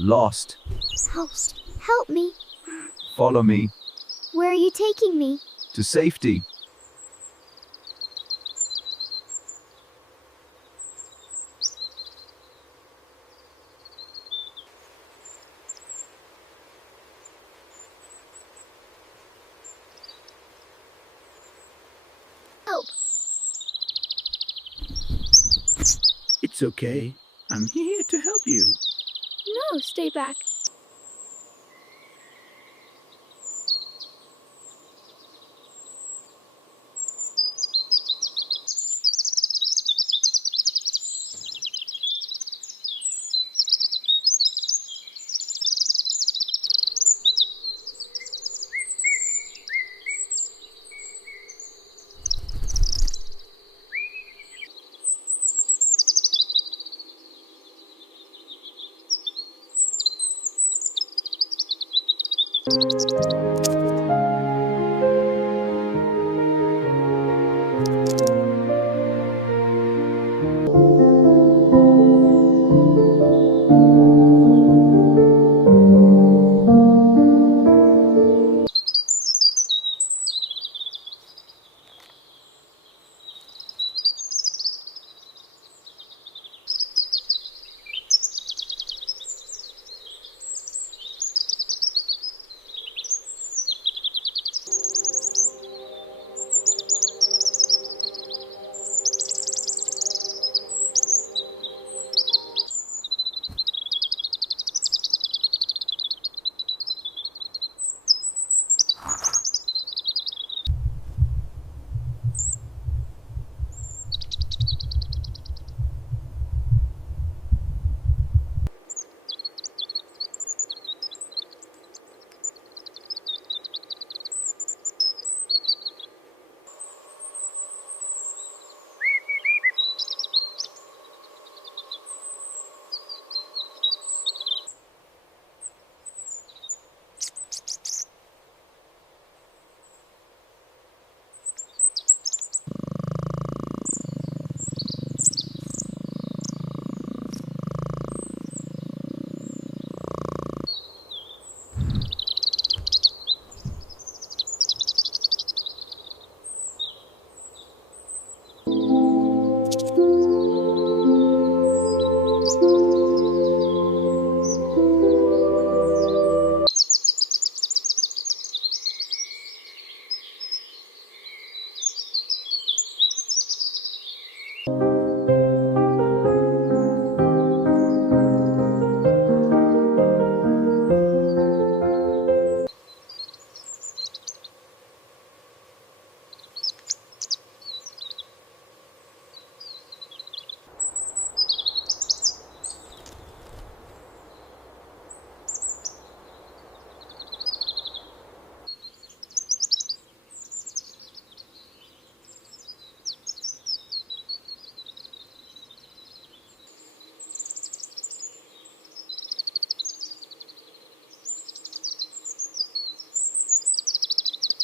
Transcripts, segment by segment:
Lost. Help me. Follow me. Where are you taking me? To safety. Help. It's okay. I'm here to help you. No, stay back.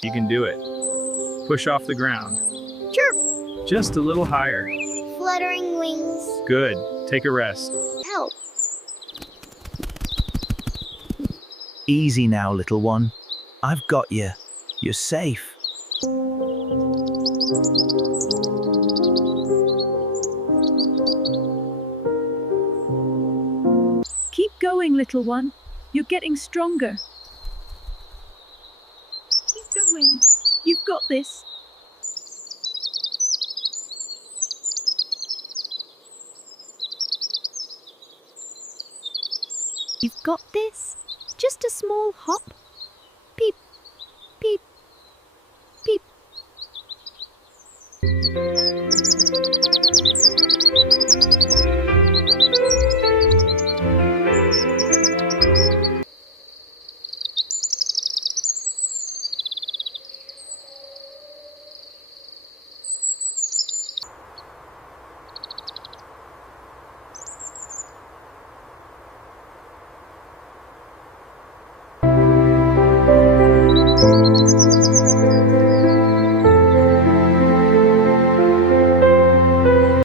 You can do it. Push off the ground. Chirp. Just a little higher. Fluttering wings. Good. Take a rest. Help. Easy now, little one. I've got you. You're safe. Keep going, little one. You're getting stronger. Keep going. You've got this. You've got this. Just a small hop. Peep, peep.